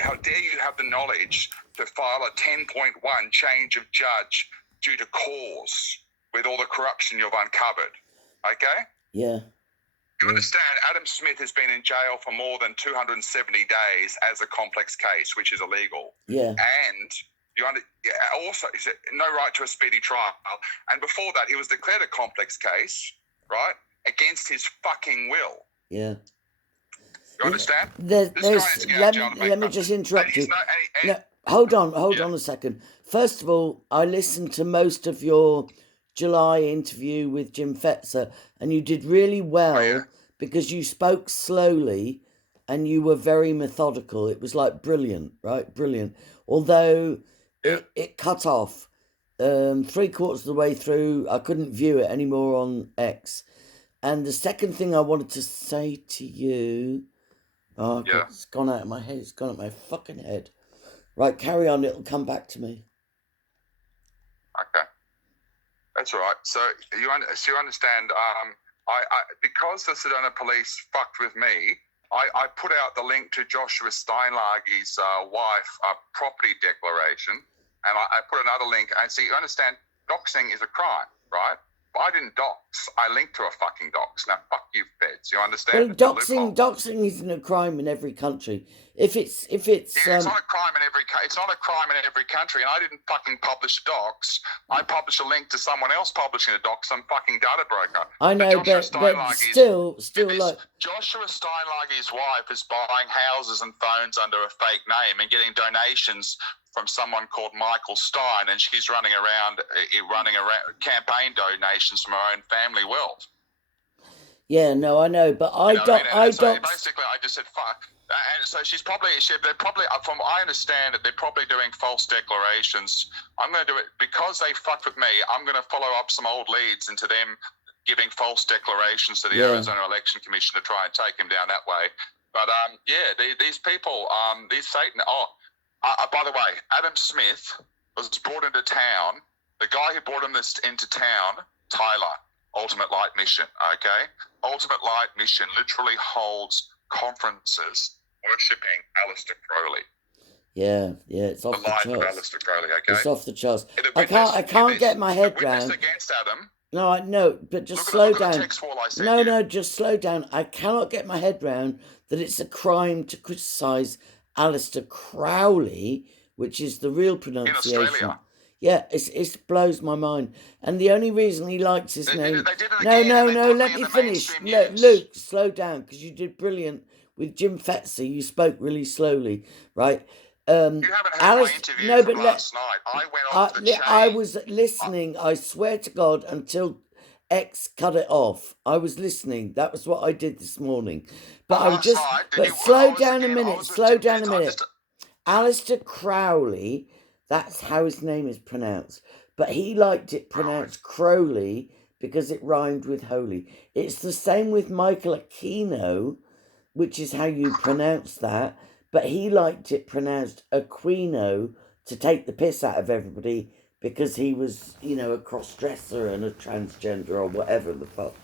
how dare you have the knowledge to file a 10.1 change of judge due to cause with all the corruption you've uncovered, okay? Yeah. You understand, Adam Smith has been in jail for more than 270 days as a complex case, which is illegal. Yeah. And also, he said no right to a speedy trial. And before that, he was declared a complex case, right, against his fucking will. Yeah. You understand? Let me just interrupt you. No, hold on a second. First of all, I listened to most of your July interview with Jim Fetzer, and you did really well because you spoke slowly and you were very methodical. It was like brilliant, right? Brilliant. Although it cut off 3/4 of the way through. I couldn't view it anymore on X. And the second thing I wanted to say to you... Oh, God, it's gone out of my head. It's gone out of my fucking head. Right, carry on. It'll come back to me. Okay. That's all right. So you understand, because the Sedona police fucked with me, I put out the link to Joshua Steinlager's wife property declaration, and I put another link. And so you understand, doxing is a crime, right? I didn't dox. I linked to a fucking dox. Now, fuck you, feds. You understand? Well, doxing isn't a crime in every country. If it's it's not a crime in every country, and I didn't fucking publish dox. I published a link to someone else publishing a dox. Some fucking data broker. I know, but still, like Joshua Steinlager's wife is buying houses and phones under a fake name and getting donations from someone called Michael Stein, and she's running around campaign donations from her own family wealth. Yeah, no, I know, but basically, I just said fuck, and so they're probably, from I understand it, they're probably doing false declarations. I'm going to do it because they fucked with me. I'm going to follow up some old leads into them giving false declarations to the Arizona Election Commission to try and take him down that way. But these people, these Satan. By the way, Adam Smith was brought into town. The guy who brought him into town, Tyler, Ultimate Light Mission, okay? Ultimate Light Mission literally holds conferences worshipping Aleister Crowley. Yeah, it's off the charts. The life of Aleister Crowley, okay? It's off the charts. I can't get my head round. Against Adam. No, I know, but just slow down. No, just slow down. I cannot get my head round that it's a crime to criticise Aleister Crowley, which is the real pronunciation. In Australia. Yeah, it blows my mind. And the only reason he likes his name... No, let me finish. No, Luke, slow down, because you did brilliant with Jim Fetzer. You spoke really slowly, right? You haven't heard my interview from last night. I went off the chain. I was listening, I swear to God, until X cut it off. I was listening. That was what I did this morning. But slow down a minute. Aleister Crowley, that's how his name is pronounced. But he liked it pronounced Crowley because it rhymed with holy. It's the same with Michael Aquino, which is how you pronounce that. But he liked it pronounced Aquino to take the piss out of everybody because he was, a cross-dresser and a transgender or whatever the fuck.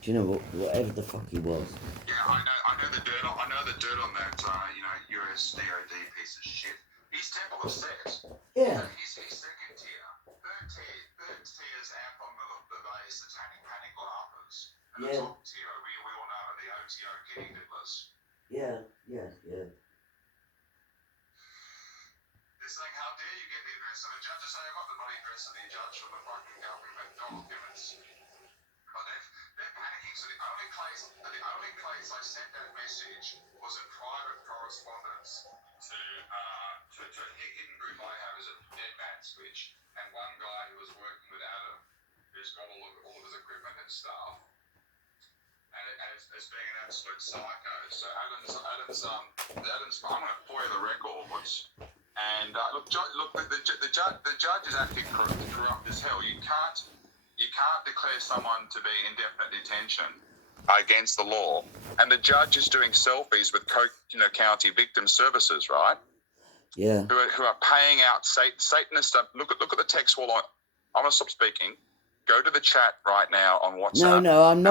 Do you know whatever the fuck he was? Yeah, I know the dirt. I know the dirt on that. US DOD piece of shit. He's Temple of Set. Yeah. He's second tier. Third tier's anthem of the satanic panic laughers. And the top tier, we all know are the OTO kitty diddlers. Yeah. This thing, how dare you get the address of a judge? I say I got the bloody address of the judge from the fucking government documents. But they're panicking. So the only place I sent that message was in private correspondence to a hidden group I have is a dead man switch, and one guy who was working with Adam, who's got all of his equipment and stuff, and it's being an absolute psycho. So Adam's I'm going to FOIA the records. And look, the judge is actually corrupt as hell. You can't declare someone to be indefinite detention against the law, and the judge is doing selfies with County Victim Services, right? Yeah. Who are paying out Satanist stuff. Look at the text wall. I'm going to stop speaking. Go to the chat right now on No, WhatsApp. I'm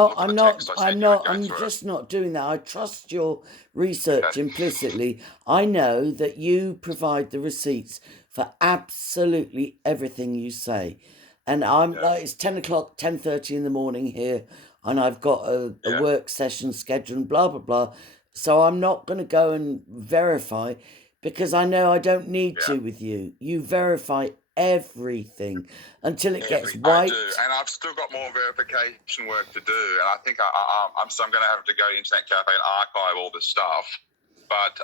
not. I'm Through just not doing that. I trust your research implicitly. I know that you provide the receipts for absolutely everything you say, and I'm like, it's 10 o'clock, 10:30 in the morning here, and I've got a work session scheduled, and blah blah blah. So I'm not going to go and verify because I know I don't need to with you. You verify everything until it gets wiped. I do, and I've still got more verification work to do. And I think I'm going to have to go to Internet Cafe and archive all this stuff. But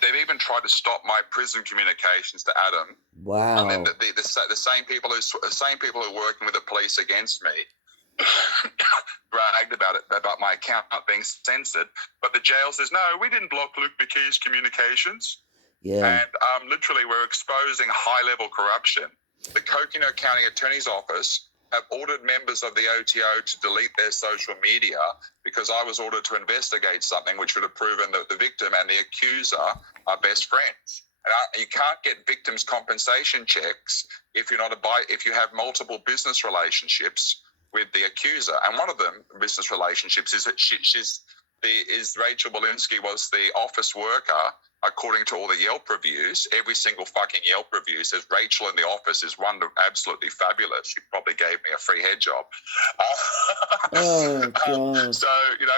they've even tried to stop my prison communications to Adam. Wow. And then the same people who are working with the police against me bragged about my account not being censored. But the jail says, no, we didn't block Luke McKee's communications. Yeah. And literally, we're exposing high-level corruption. The Coconino County Attorney's Office have ordered members of the OTO to delete their social media because I was ordered to investigate something which would have proven that the victim and the accuser are best friends. And you can't get victims' compensation checks if you have multiple business relationships with the accuser. And one of them, business relationships, is that Rachel Walensky was the office worker. According to all the Yelp reviews, every single fucking Yelp review says Rachel in the office is absolutely fabulous. She probably gave me a free head job. Oh God! So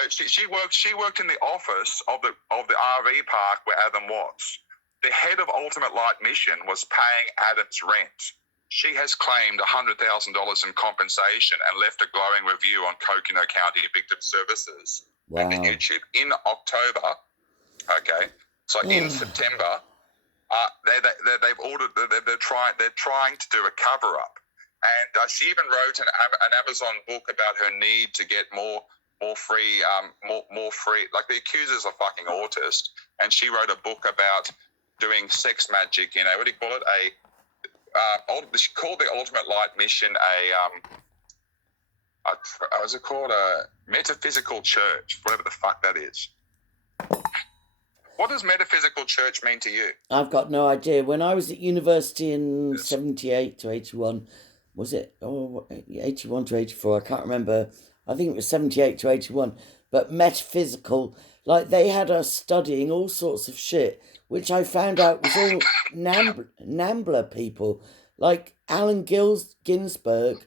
she worked in the office of the RV park where Adam was. The head of Ultimate Light Mission was paying Adam's rent. She has claimed $100,000 in compensation and left a glowing review on Coconino County Victim Services and YouTube in October. Okay. So in September, they've ordered. They're trying to do a cover up, and she even wrote an Amazon book about her need to get more free. Like the accuser's a fucking autist, and she wrote a book about doing sex magic. What do you call it? She called the Ultimate Light Mission what's it called? A metaphysical church, whatever the fuck that is. What does metaphysical church mean to you? I've got no idea. When I was at university in 78 to 81, was it? 81 to 84, I can't remember. I think it was 78 to 81. But metaphysical, like they had us studying all sorts of shit, which I found out was all Nambler people. Like Allen Ginsberg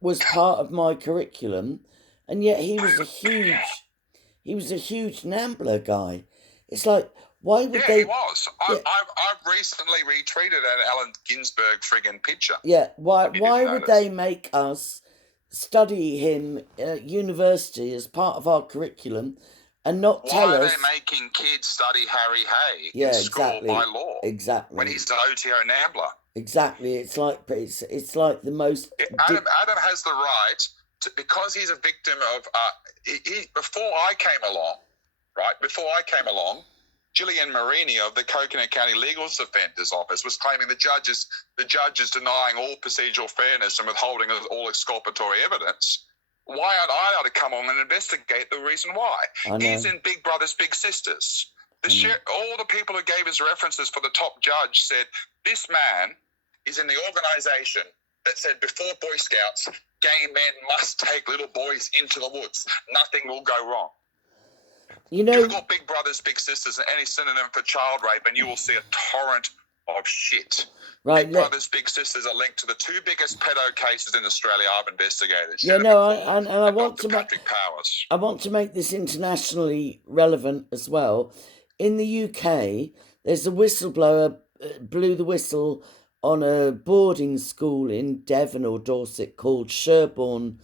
was part of my curriculum, and yet he was a huge Nambler guy. It's like, why would they? Yeah, he was. I've recently retweeted an Allen Ginsberg friggin' picture. Yeah, why would they make us study him at university as part of our curriculum and not tell us? Why are they making kids study Harry Hay in school by law? Exactly. When he's the OTO Nambler. Exactly. It's like the most. Adam has the right to, because he's a victim of. Before I came along, Gillian Marini of the Coconino County Legal Defenders Office was claiming the judges denying all procedural fairness and withholding all exculpatory evidence. Why aren't I allowed to come on and investigate the reason why? He's in Big Brothers Big Sisters. All the people who gave his references for the top judge said this man is in the organisation that said before Boy Scouts, gay men must take little boys into the woods. Nothing will go wrong. Google Big Brothers, Big Sisters and any synonym for child rape and you will see a torrent of shit. Right, Big Brothers, Big Sisters are linked to the two biggest pedo cases in Australia I've investigated. I want to make this internationally relevant as well. In the UK, there's a whistleblower blew the whistle on a boarding school in Devon or Dorset called Sherborne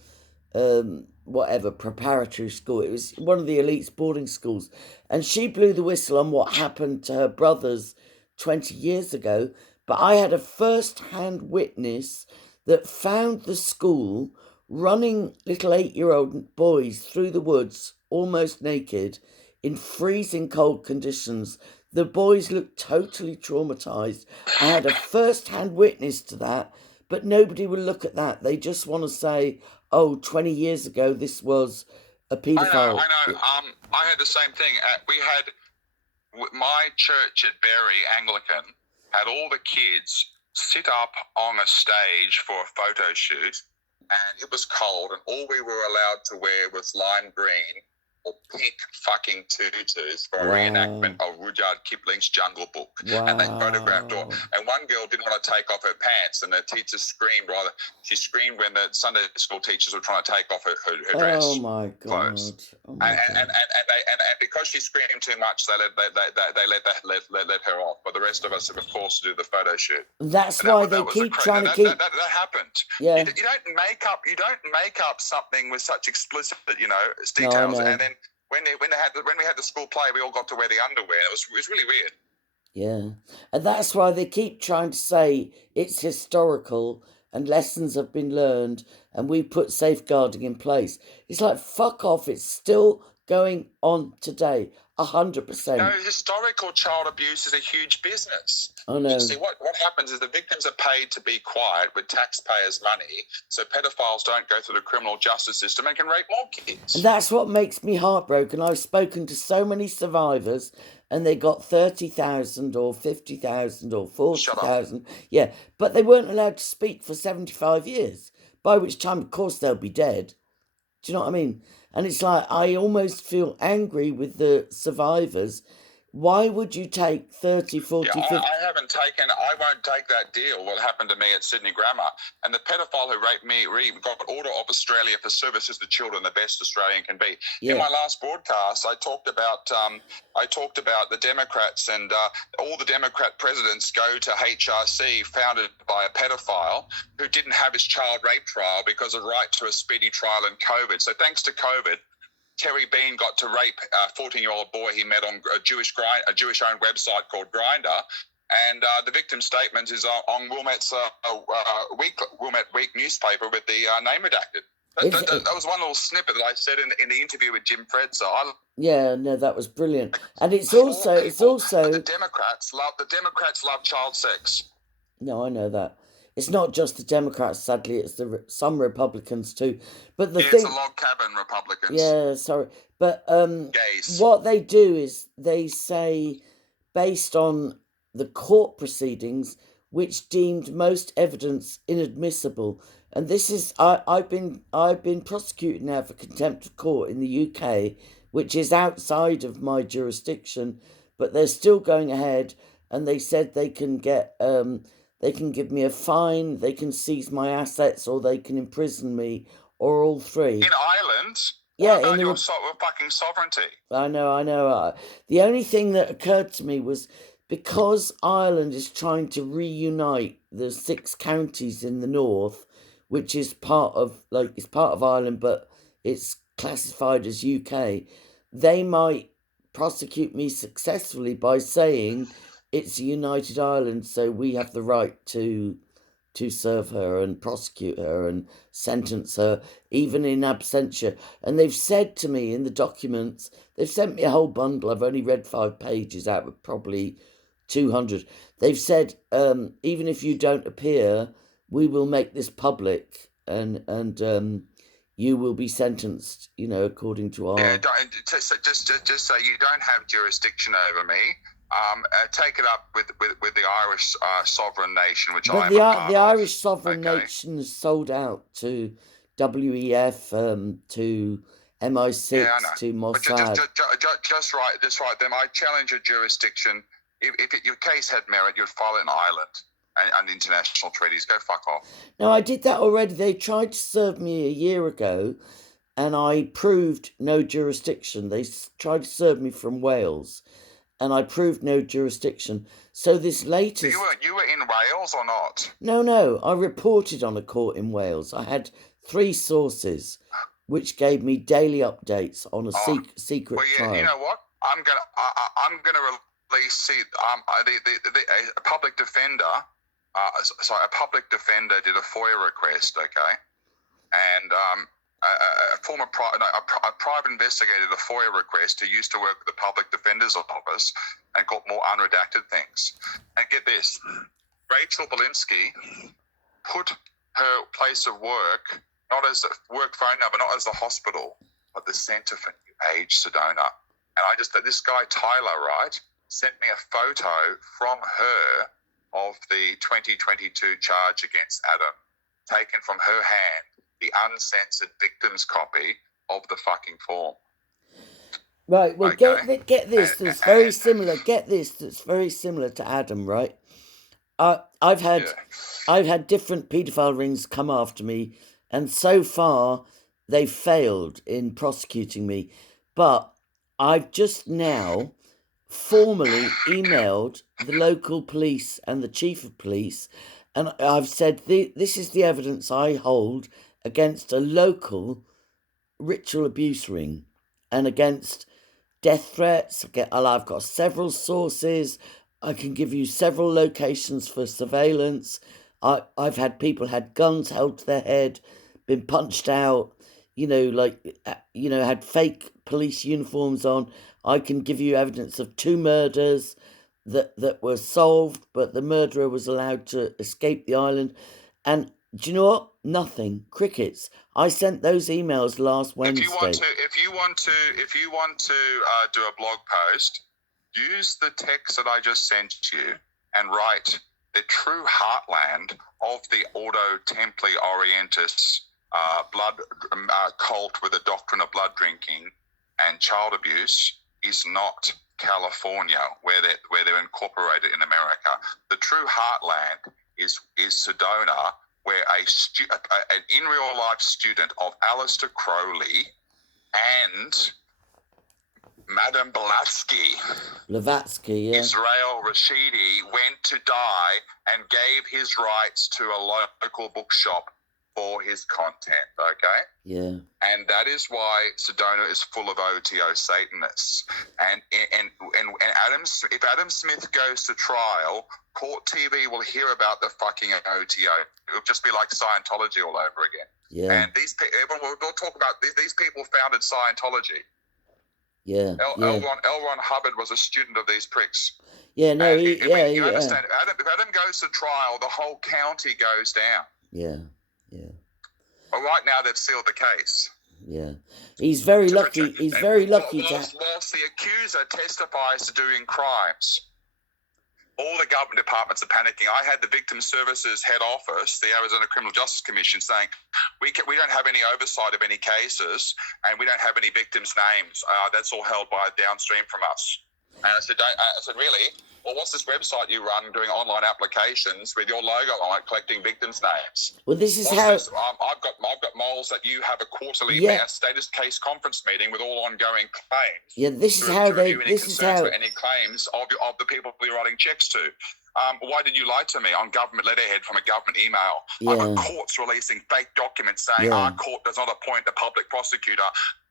preparatory school. It was one of the elite boarding schools, and she blew the whistle on what happened to her brothers 20 years ago. But I had a first-hand witness that found the school running little 8-year-old boys through the woods almost naked in freezing cold conditions. The boys looked totally traumatized. I had a first-hand witness to that, but nobody will look at that. They just want to say, 20 years ago, this was a paedophile. I know. I had the same thing. We had my church at Bury, Anglican, had all the kids sit up on a stage for a photo shoot and it was cold, and all we were allowed to wear was lime green or pink fucking tutus for a reenactment of Rudyard Kipling's Jungle Book. And they photographed all. And one girl didn't want to take off her pants, and the teacher screamed. She screamed when the Sunday school teachers were trying to take off her dress. Oh my God! Clothes. Oh my God! And because she screamed too much, they let her off. But the rest of us were forced to do the photo shoot. That's why they keep trying to keep. That happened. Yeah. You don't make up something with such explicit, details. And then when we had the school play, we all got to wear the underwear. It was really weird. Yeah, and that's why they keep trying to say it's historical and lessons have been learned and we put safeguarding in place. It's like, fuck off, it's still going on today, 100%. No, historical child abuse is a huge business. Oh no. See, what happens is the victims are paid to be quiet with taxpayers' money, so pedophiles don't go through the criminal justice system and can rape more kids. And that's what makes me heartbroken. I've spoken to so many survivors and they got 30,000 or 50,000 or 40,000. Yeah, but they weren't allowed to speak for 75 years, by which time, of course, they'll be dead. Do you know what I mean? And it's like, I almost feel angry with the survivors. Why would you take 30, 40, 50... I won't take that deal, what happened to me at Sydney Grammar. And the pedophile who raped me got Order of Australia for services to children, the best Australian can be. Yeah. In my last broadcast, I talked about the Democrats, and all the Democrat presidents go to HRC founded by a pedophile who didn't have his child rape trial because of right to a speedy trial in COVID. So thanks to COVID, Terry Bean got to rape a 14-year-old boy he met on a Jewish-owned website called Grindr, and the victim statement is on Wilmet's Wilmet Week newspaper with the name redacted. That was one little snippet that I said in the interview with Jim Fredser. Yeah, no, that was brilliant, and it's also the Democrats love child sex. No, I know that. It's not just the Democrats, sadly, it's some Republicans too. But it's the log cabin Republicans. Yeah, sorry. But gays. What they do is they say, based on the court proceedings, which deemed most evidence inadmissible, and this is I've been prosecuted now for contempt of court in the UK, which is outside of my jurisdiction, but they're still going ahead, and they said they can get they can give me a fine, they can seize my assets, or they can imprison me, or all three. In Ireland? Yeah, in your fucking sovereignty. I know. The only thing that occurred to me was, because Ireland is trying to reunite the 6 counties in the north, which is part of Ireland, but it's classified as UK, they might prosecute me successfully by saying it's a united Ireland, so we have the right to serve her and prosecute her and sentence her, even in absentia. And they've said to me in the documents, they've sent me a whole bundle, I've only read 5 pages out of probably 200. They've said, even if you don't appear, we will make this public, and you will be sentenced, according to our... Yeah, just say you don't have jurisdiction over me. Take it up with the Irish sovereign nation, which I am a part of. The Irish sovereign nation is sold out to WEF, to MI6, to Mossad. Just right them. I challenge your jurisdiction. If your case had merit, you'd file it in Ireland and international treaties. Go fuck off. No, I did that already. They tried to serve me a year ago, and I proved no jurisdiction. They tried to serve me from Wales, and I proved no jurisdiction. So this latest... So you were in Wales or not? No. I reported on a court in Wales. I had 3 sources, which gave me daily updates on a secret trial. You know what? I'm gonna release a public defender. A public defender did a FOIA request, okay, and a private investigator did a FOIA request who used to work with the Public Defender's Office and got more unredacted things. And get this, Rachel Belinsky put her place of work not as a work phone number, not as the hospital, but the Centre for New Age Sedona. And this guy Tyler, right, sent me a photo from her of the 2022 charge against Adam, taken from her hand. the uncensored victim's copy of the fucking form. Right, well, Okay. get this. That's very similar. Get this. That's very similar to Adam, right? I've had different paedophile rings come after me, and so far they've failed in prosecuting me. But I've just now formally emailed the local police and the chief of police, and I've said this is the evidence I hold against a local ritual abuse ring and against death threats. I've got several sources. I can give you several locations for surveillance. I've had people had guns held to their head, been punched out, had fake police uniforms on. I can give you evidence of 2 murders that were solved, but the murderer was allowed to escape the island. And do you know what? Nothing. Crickets. I sent those emails last Wednesday. If you want to do a blog post, use the text that I just sent you and write the true heartland of the Ordo Templi Orientis blood cult with a doctrine of blood drinking and child abuse is not California, where they're incorporated in America. The true heartland is Sedona, where an in real life student of Aleister Crowley and Madame Blavatsky, Israel Rashidi, went to die and gave his rights to a local bookshop for his content, okay? Yeah. And that is why Sedona is full of OTO Satanists. And if Adam Smith goes to trial, Court TV will hear about the fucking OTO. It'll just be like Scientology all over again. Yeah. And everyone will talk about these people founded Scientology. Yeah. L. Ron Hubbard was a student of these pricks. Yeah, no, you understand, if Adam goes to trial, the whole county goes down. Yeah. But right now they've sealed the case. Yeah. He's very lucky. He's very lucky whilst the accuser testifies to doing crimes. All the government departments are panicking. I had the Victim Services Head Office, the Arizona Criminal Justice Commission, saying we don't have any oversight of any cases and we don't have any victims' names. That's all held by downstream from us. And I said, really? Well, what's this website you run doing online applications with your logo on it, collecting victims' names? Well, this is I've got moles that you have a quarterly status case conference meeting with all ongoing claims. Yeah, this is how any claims of the people you're writing checks to. Why did you lie to me on government letterhead from a government email? I've got courts releasing fake documents saying our court does not appoint the public prosecutor,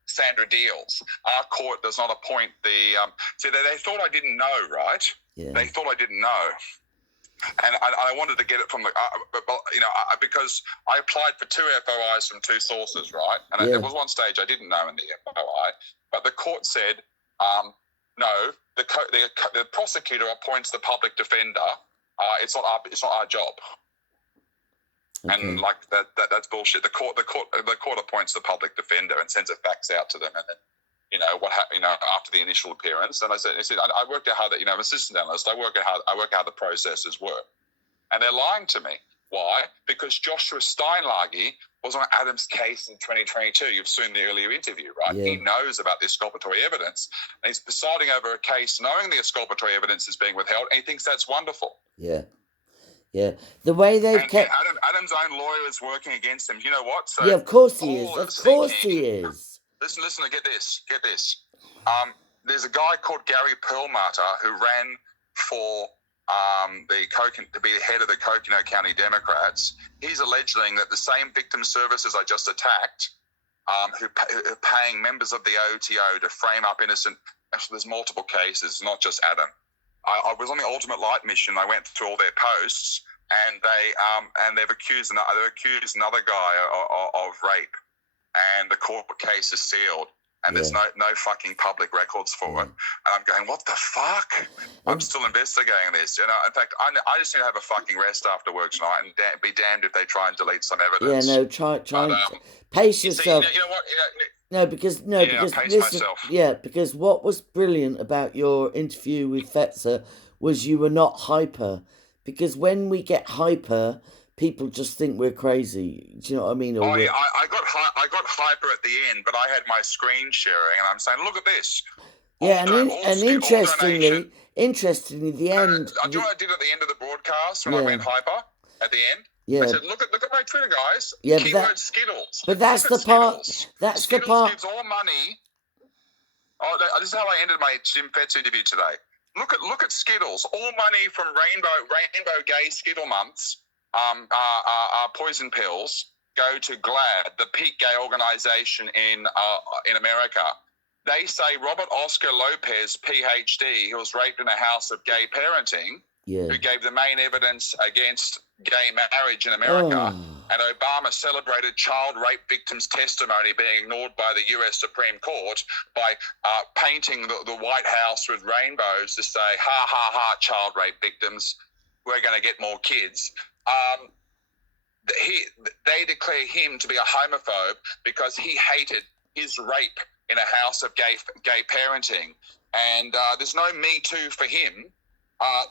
Sandra Deals. Our court does not appoint the... See, they thought I didn't know, right? Yeah. They thought I didn't know. And I wanted to get it from the... because I applied for 2 FOIs from 2 sources, right? And there was one stage I didn't know in the FOI. But the court said, no, the prosecutor appoints the public defender. It's not our job. Okay. And like that's bullshit. The court appoints the public defender and sends a fax out to them, and then after the initial appearance. And I said I worked out how that I'm an assistant analyst. I work out how the processes work, and they're lying to me. Why? Because Joshua Steinlage was on Adam's case in 2022. You've seen the earlier interview, right? Yeah. He knows about the exculpatory evidence, and he's presiding over a case knowing the exculpatory evidence is being withheld, and he thinks that's wonderful. Yeah. Yeah, the way they've kept... Adam's own lawyer is working against him. You know what? So of course he is. Of course he is. Listen, get this. There's a guy called Gary Perlmutter who ran for to be the head of the Coconut County Democrats. He's alleging that the same victim services I just attacked, who are paying members of the OTO to frame up innocent... Actually, there's multiple cases, not just Adam. I was on the Ultimate Light mission. I went through all their posts, and they've accused another guy of rape, and the court case is sealed, and there's no fucking public records for it. And I'm going, what the fuck? I'm still investigating this. In fact, I just need to have a fucking rest after work tonight, and be damned if they try and delete some evidence. Yeah, no, try and pace yourself. You know what? Because listen, because what was brilliant about your interview with Fetzer was you were not hyper. Because when we get hyper, people just think we're crazy. Do you know what I mean? Or I got hyper at the end, but I had my screen sharing, and I'm saying, look at this. Yeah, interestingly, the end. Do you know what I did at the end of the broadcast when I went hyper at the end? Yeah. I said, look at my Twitter, guys. Yeah, Keyword Skittles. But that's the part. That's Skittles the part. gives all money. Oh, this is how I ended my Jim Fetz interview today. Look at Skittles. All money from Rainbow Gay Skittle months, poison pills, go to GLAAD, the peak gay organisation in America. They say Robert Oscar Lopez, PhD, who was raped in a house of gay parenting, who gave the main evidence against gay marriage in America, and Obama celebrated child rape victims' testimony being ignored by the U.S. Supreme Court by painting the White House with rainbows to say, ha, ha, ha, child rape victims, we're going to get more kids. They declare him to be a homophobe because he hated his rape in a house of gay parenting. And there's no Me Too for him.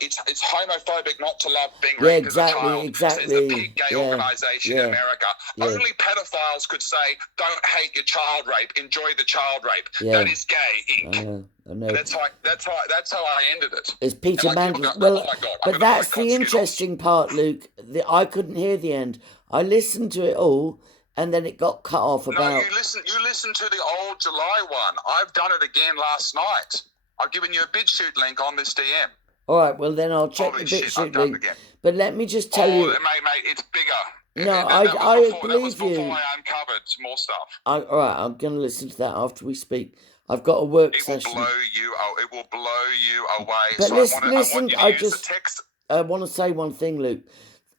It's homophobic not to love being raped as a child. Exactly. Says the peak gay organisation in America. Only pedophiles could say, don't hate your child rape, enjoy the child rape. That is gay, Inc. I know. And that's how I ended it. It's Peter Mandelson. Well, but that's the interesting part, Luke. I couldn't hear the end. I listened to it all, and then it got cut off about... No, you listen to the old July one. I've done it again last night. I've given you a BitChute link on this DM. All right, well, then I'll check the BitChute link. But let me just tell you... Mate, it's bigger. No, I believe you. That was before I uncovered more stuff. All right, I'm going to listen to that after we speak. I've got a work session. It will blow you away. But so listen, I want to say one thing, Luke.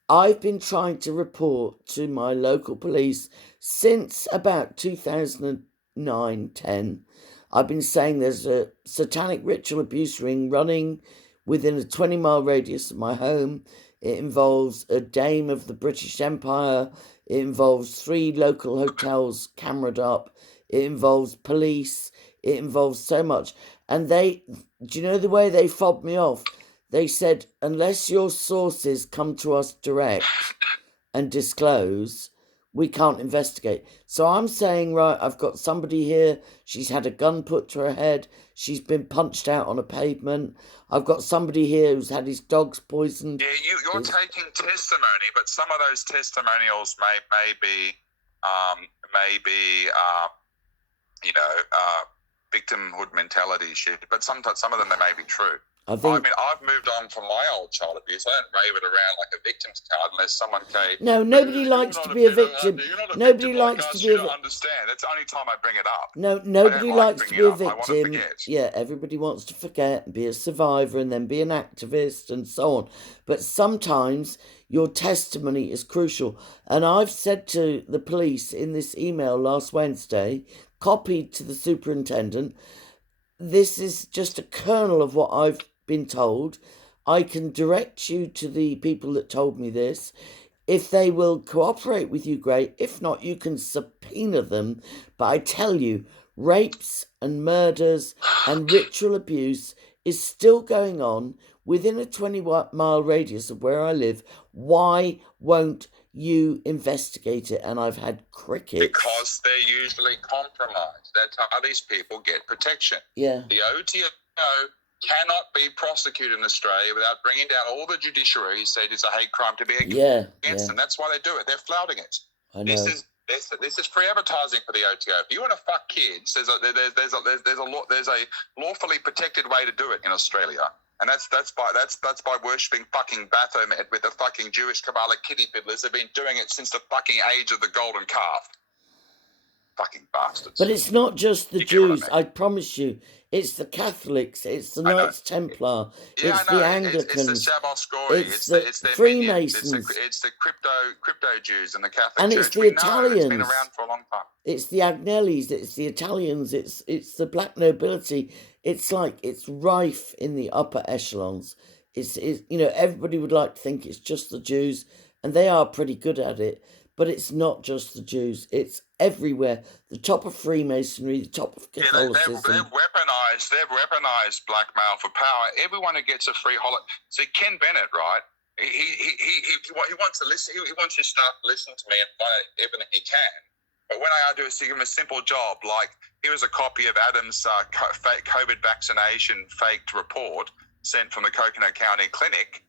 I've been trying to report to my local police since about 2009-10. I've been saying there's a satanic ritual abuse ring running within a 20-mile radius of my home. It involves a dame of the British Empire. It involves 3 local hotels cameraed up. It involves police. It involves so much. And do you know the way they fobbed me off? They said, unless your sources come to us direct and disclose, we can't investigate. So I'm saying, right, I've got somebody here. She's had a gun put to her head. She's been punched out on a pavement. I've got somebody here who's had his dogs poisoned. Yeah, you're taking testimony, but some of those testimonials may be victimhood mentality shit. But some of them they may be true. I've moved on from my old child abuse. I don't wave it around like a victim's card unless someone say... No, nobody likes to be a victim. Nobody likes to be a victim. Understand. That's the only time I bring it up. No, nobody likes to be a victim. Yeah, everybody wants to forget and be a survivor and then be an activist and so on. But sometimes your testimony is crucial. And I've said to the police in this email last Wednesday, copied to the superintendent, this is just a kernel of what I've been told. I can direct you to the people that told me this. If they will cooperate with you, great. If not, you can subpoena them. But I tell you, rapes and murders and ritual abuse is still going on within a 20-mile radius of where I live. Why won't you investigate it? And I've had crickets. Because they're usually compromised. That's how these people get protection. Yeah. The OTO cannot be prosecuted in Australia without bringing down all the judiciary who said it's a hate crime to be against them. That's why they do it. They're flouting it. I know. This is free advertising for the OTO. If you want to fuck kids, there's a lawfully protected way to do it in Australia. And that's by worshipping fucking Baphomet with the fucking Jewish Kabbalah kitty fiddlers. They've been doing it since the fucking age of the golden calf. Fucking bastards. But it's not just the Jews, I promise you. It's the Catholics, it's the Knights Templar, it's the Anglicans, it's the Shabbat it's the Freemasons, it's the crypto Jews and the Catholic and Church. It's the Italians. It's been around for a long time. It's the Agnellis, it's the Italians, it's the black nobility. It's rife in the upper echelons. It's everybody would like to think it's just the Jews, and they are pretty good at it. But it's not just the Jews. It's everywhere. The top of Freemasonry, the top of Catholicism. They've weaponized blackmail for power. Everyone who gets a free holiday. See, Ken Bennett, right? He wants to listen. He wants to start listening to me and find everything he can. But when I do give him a simple job, like here is a copy of Adam's fake COVID vaccination faked report sent from the Coconut County Clinic.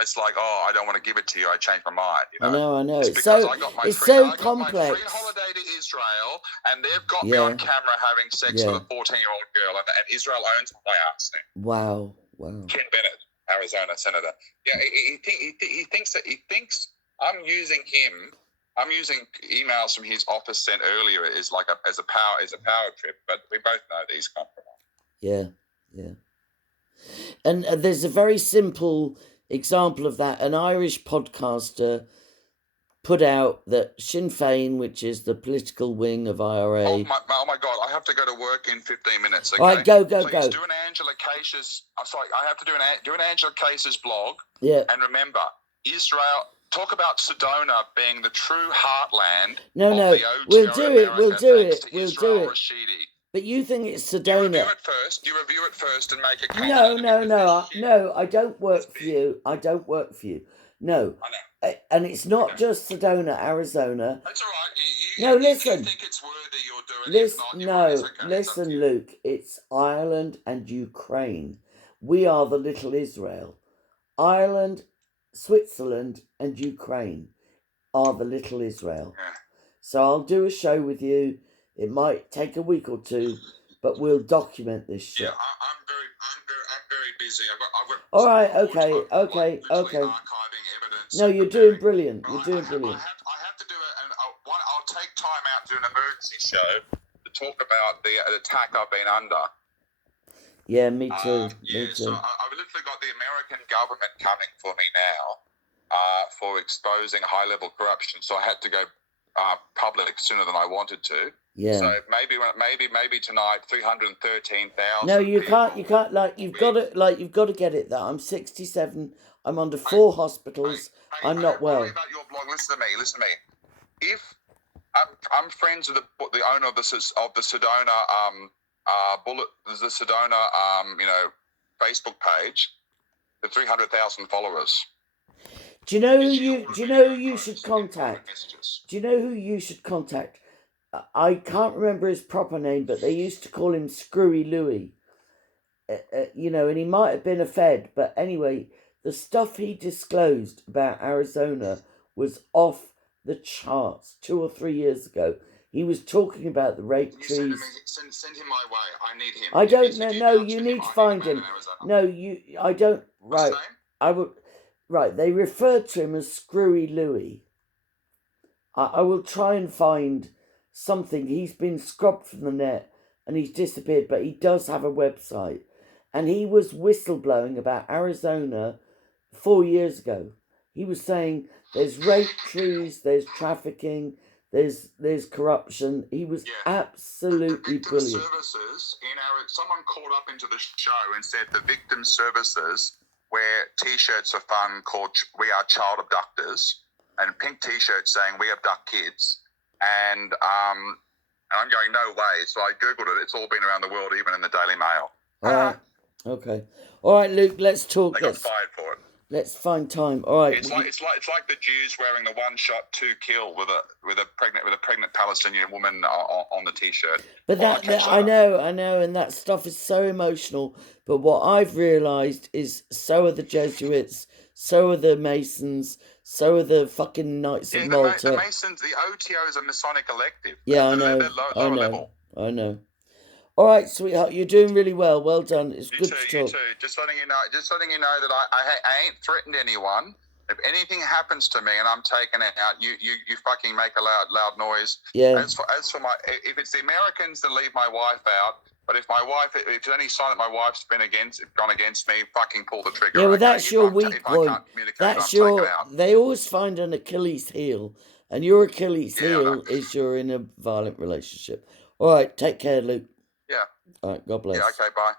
It's like, oh, I don't want to give it to you. I changed my mind. You know? I know. It's because I got my free holiday to Israel, and they've got me on camera having sex with a 14-year-old girl, and Israel owns my ass now. Wow. Ken Bennett, Arizona senator. Yeah, he thinks I'm using him. I'm using emails from his office sent earlier as a power trip, but we both know that he's compromised. Yeah. And there's a very simple example of that. An Irish podcaster put out that Sinn Féin, which is the political wing of IRA... Oh my God, I have to go to work in 15 minutes, okay? All right, go. Please do an Angela Case's... I'm sorry, I have to do an Angela Case's blog. Yeah. And remember, Israel... Talk about Sedona being the true heartland of the OTO we'll do it. Rashidi. But you think it's Sedona. You review it first and make it... No, I don't work for you. No. I know. And it's not just Sedona, Arizona. That's all right. Listen. You think it's worthy you're doing it. Listen, Luke. It's Ireland and Ukraine. We are the little Israel. Ireland, Switzerland and Ukraine are the little Israel. Yeah. So I'll do a show with you. It might take a week or two, but we'll document this shit. Yeah, I'm very busy. I've got all right, okay. Archiving evidence. No, you're doing brilliant. I have to do I'll take time out to do an emergency show to talk about the attack I've been under. Yeah, me too. So I've literally got the American government coming for me now for exposing high-level corruption. So I had to go public sooner than I wanted to. Yeah. So maybe tonight 313,000. No, you can't. You've got to get it. That I'm 67. I'm under 4 hospitals. I'm not well. Worry about your blog. Listen to me. If I'm friends with the owner of the Sedona the Sedona, Facebook page, the 300,000 followers. Do you know who you should contact? I can't remember his proper name, but they used to call him Screwy Louie. And he might have been a Fed, but anyway, the stuff he disclosed about Arizona was off the charts 2 or 3 years ago. He was talking about the rape trees. Send him my way. I need him. I don't know. No, you need to find him. No, I don't. Right. I would. Right. They referred to him as Screwy Louie. I will try and find something. He's been scrubbed from the net and he's disappeared, but he does have a website. And he was whistleblowing about Arizona 4 years ago. He was saying there's rape trees, there's trafficking, there's corruption. He was absolutely brilliant. Services someone called up into the show and said the victim services wear T-shirts for fun called "We Are Child Abductors" and pink T-shirts saying "We Abduct Kids." And I'm going, no way. So I googled it. It's all been around the world, even in the Daily Mail. All right. Okay. All right, Luke. Let's talk. They got fired for it. Let's find time. All right. It's like the Jews wearing the one shot, 2 kill with a pregnant Palestinian woman on the T-shirt. But I know, and that stuff is so emotional. But what I've realised is, so are the Jesuits, so are the Masons, so are the fucking Knights of Malta. The Masons, the OTO is a Masonic elective. Yeah, I know. I know. All right, sweetheart, you're doing really well. Well done. It's good to talk. You too. Just letting you know that I ain't threatened anyone. If anything happens to me and I'm taken out, you fucking make a loud noise. Yeah. As for if it's the Americans that leave my wife out, but if it's any sign that my wife's gone against me, fucking pull the trigger. Yeah, well, that's your weak point. They always find an Achilles heel, and your Achilles heel is you're in a violent relationship. All right, take care, Luke. Yeah. All right, God bless. Yeah, okay, bye.